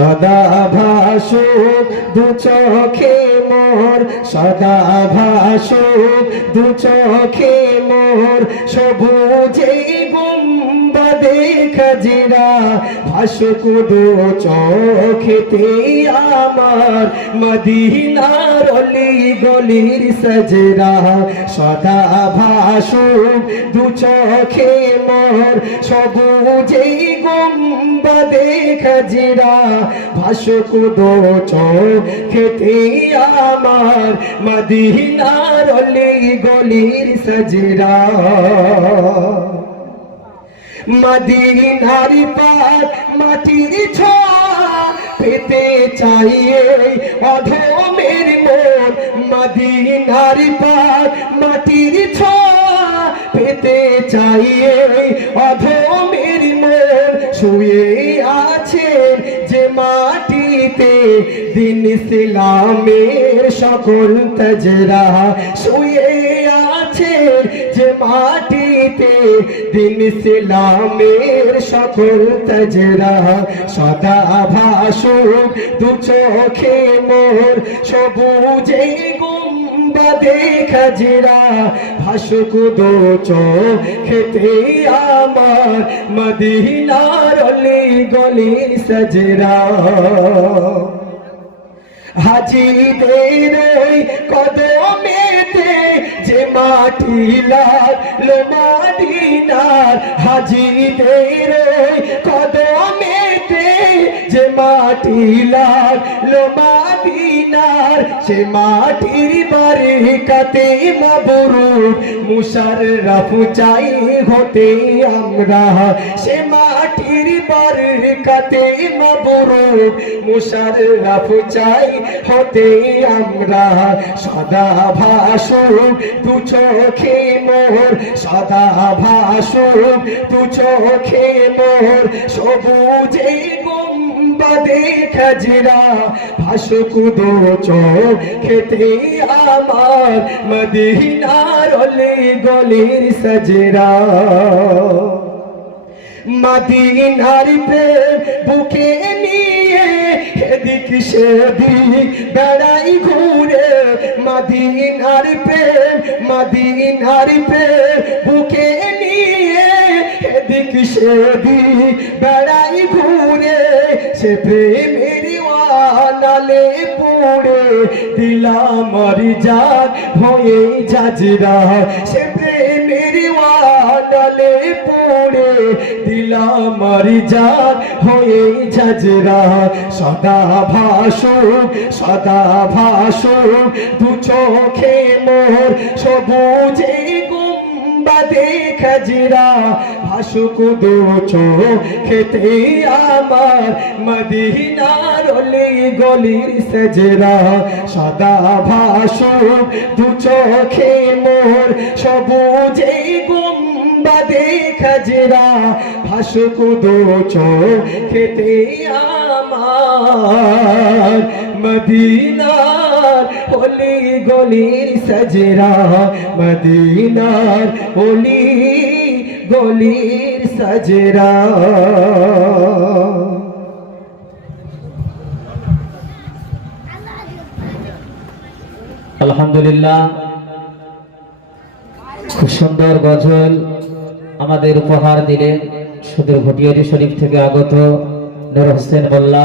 সদা ভাসু দু চোখে মোর। সদা ভাসু দু চোখে মোর। সবুজে গুম্বাদে খাজিরা ভাসুক চোখেতে আমার মদিনার অলি গলির সজরা। সদা ভাসুক দু চোখে মোর সবুজে গুম্বাদে খাজিরা ভাসুক চোখেতে আমার মদিনার অলি গলির সজরা। মদিনার পার মাটির ছোঁয়া পেতে চাইয়ে অধমের মন মদিনার পার মাটির ছোঁয়া পেতে চাইয়ে অধমের মন শুয়ে আছেন যে মাটিতে, দিন ইসলামের সকল তজরা। শুয়ে আছেন যে মাটিতে দিন ইসলামের সকল তজরা সদা ভাসুক, দু চোখে মোর সবুজে গুম্বাদে খাজরা। ভাসুক দু চোখেতে আমার মদিনার অলি গলির সজরা। হাজিদের কদমেতে যে মাটি লাগল মাদিনার হাজিদের ওই কদমেতে যে মাটি লাগল মাদিনার সে মাটির বারিকাতে মাবরু মুসার রাফু চাই হতে আমরা, সে মাটির বারিকাতে মাবরু মুসার রাফু চাই হতে আমরা, সদা ভাসুক তু চোখে মোর। সদা ভাসুক তু চোখে মোর, সবুজে গুম্বাদে খাজরা ভাসুক দু চোখেতে আমার মদিনার অলি গলির সজরা মদিনার প্রেম বুকে নিয়ে এদিক সেদিক বেড়াই ঘুরে মদিনার প্রেম মদিনার প্রেম বুকে নিয়ে এদিক সেদিক বেড়াই ঘুরে সে প্রেমের নালে পুড়ে দিলাম যাক হয়ে যাজরা সে প্রেমের নালে পুড়ে দিলাম যাক হয়ে যাজরা সদা ভাসুক সদা ভাসুক দু চোখে মোর সবুজে গুম্বাদে খাজরা ভাসুক দু চোখেতে আমার মদিনার গলির সজরা। সদা ভাসুক দু চোখে মোর সবুজে চোখেতে আমার মদিনার অলি গলির সজরা, মদিনার অলি গলির সজরা। আলহামদুলিল্লাহ। খুব সুন্দর গজল আমাদের উপহার দিলেন। সুদূর ভটিয়ারি শরীফ থেকে আগত নুর হোসেন মোল্লা